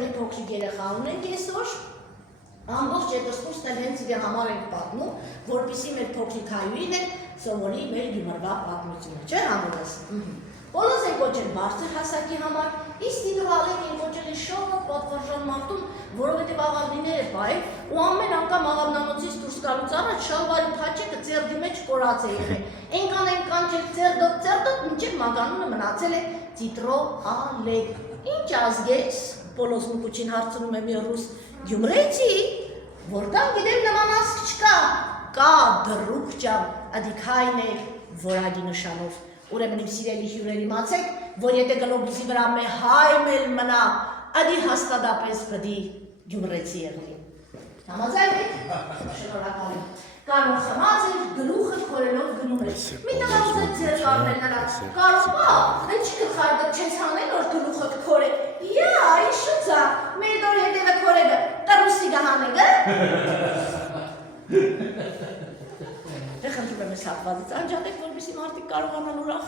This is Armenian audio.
մի փոքրիկ երեխա ունենք այսօր, ամբողջ հետսկուրսն էլ հենց իր համար ենք պատմում, որպեսզի մեր փոքրիկ հայրին էլ սովորի մեր Գյումրվա պատմությունը, չէ՞ Հանդես։ Բոլորս են կոչել բարձր հասակի համար, իսկ դիդուղալին են կոչել շոտ պատվարժան մարդուն, որովհետև աղավնիները պայել ու ամեն անգամ աղավնանոցից դուրս գալուց առաջ շալվարի փաչեկը ձեռքի մեջ կորած է եղել։ Էնքան են կանչել ծերդոտ, մինչև մագանունը մնացել է Տիտրո Ալեգ։ Ինչ ազգես, Պոլոս Մուկուչին հարցնում է մի ռուս գյումրեցի, որքան գիտեմ նման ազգ չկա, կա դրուկ ջան, ադիք հայն է որագի նշանով։ Ուրեմն իմ սիրելի հյուրեր իմացեք, որ եթե գլոբուսի վրա մե հայ մել մնա, ադի հաստատապես պդի գյումրեցի եղնի։ Համաձայն եք? Շնորհակալ եմ։ Կարող խմած էր գլուխը քորելով գնում էր։ Մի տղա ուզեց ձեռք առնել նրա։ Կարող բա, ինչ գլխարկը չես հանել որ գլուխդ քորե։ Յա, ինչու՞ց է։ Մեր դոր հետևը քորելը, տռուսի գահանելը։ Դե խնդրում եմ ես հատվածից անջատեք, որպեսզի մարդիկ կարողանան ուրախ